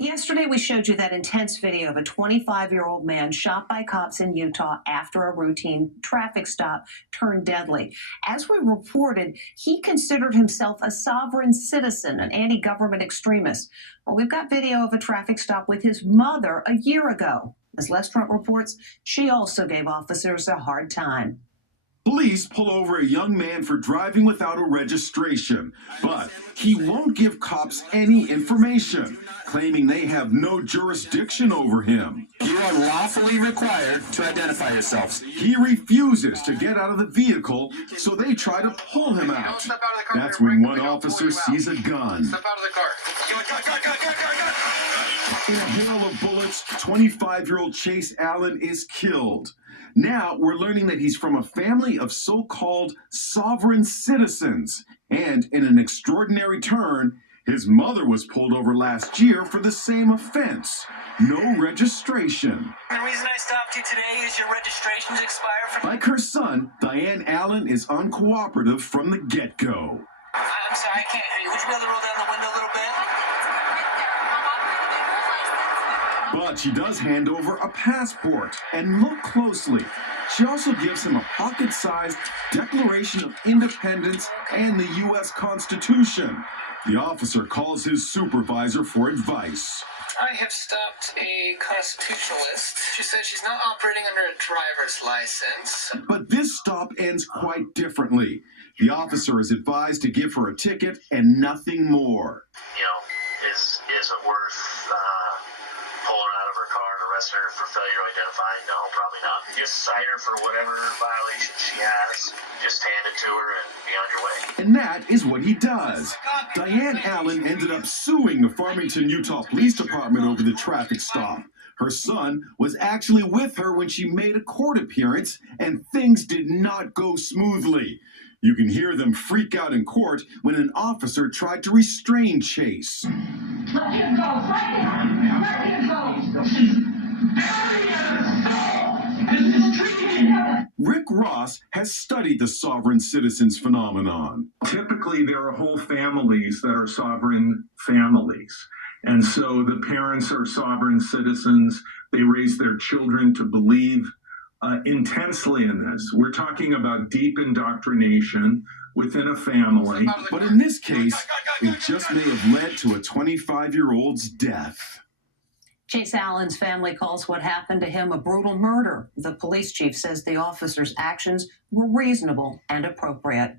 Yesterday, we showed you that intense video of a 25-year-old man shot by cops in Utah after a routine traffic stop turned deadly. As we reported, he considered himself a sovereign citizen, an anti government extremist. Well, we've got video of a traffic stop with his mother a year ago. As Les Trent reports, she also gave officers a hard time. Police pull over a young man for driving without a registration, but he won't give cops any information, claiming they have no jurisdiction over him. You are lawfully required to identify yourselves. He refuses to get out of the vehicle, so they try to pull him out. That's when one officer sees a gun. Step out of the car. In a hail of bullets, 25-year-old Chase Allen is killed. Now we're learning that he's from a family of so-called sovereign citizens. And in an extraordinary turn, his mother was pulled over last year for the same offense. No registration. The reason I stopped you today is your registration's expired. Like her son, Diane Allen is uncooperative from the get-go. I'm sorry, I can't hear you. Would you be able to roll down the window a little bit? But she does hand over a passport, and look closely. She also gives him a pocket-sized Declaration of Independence and the U.S. Constitution. The officer calls his supervisor for advice. I have stopped a constitutionalist. She says she's not operating under a driver's license. But this stop ends quite differently. The officer is advised to give her a ticket and nothing more. Is it worth pulling her out of her car and arrest her for failure to identify? No, probably not. Just cite her for whatever violation she has. Just hand it to her and be on your way. And that is what he does. Diane Allen ended up suing the Farmington, Utah Police Department over the traffic stop. Her son was actually with her when she made a court appearance, and things did not go smoothly. You can hear them freak out in court when an officer tried to restrain Chase. Let him go! Let him go! She's very Rick Ross has studied the sovereign citizens phenomenon. Typically, there are whole families that are sovereign families. And so the parents are sovereign citizens. They raise their children to believe intensely in this. We're talking about deep indoctrination within a family. But in this case, it just may have led to a 25-year-old's death. Chase Allen's family calls what happened to him a brutal murder. The police chief says the officer's actions were reasonable and appropriate.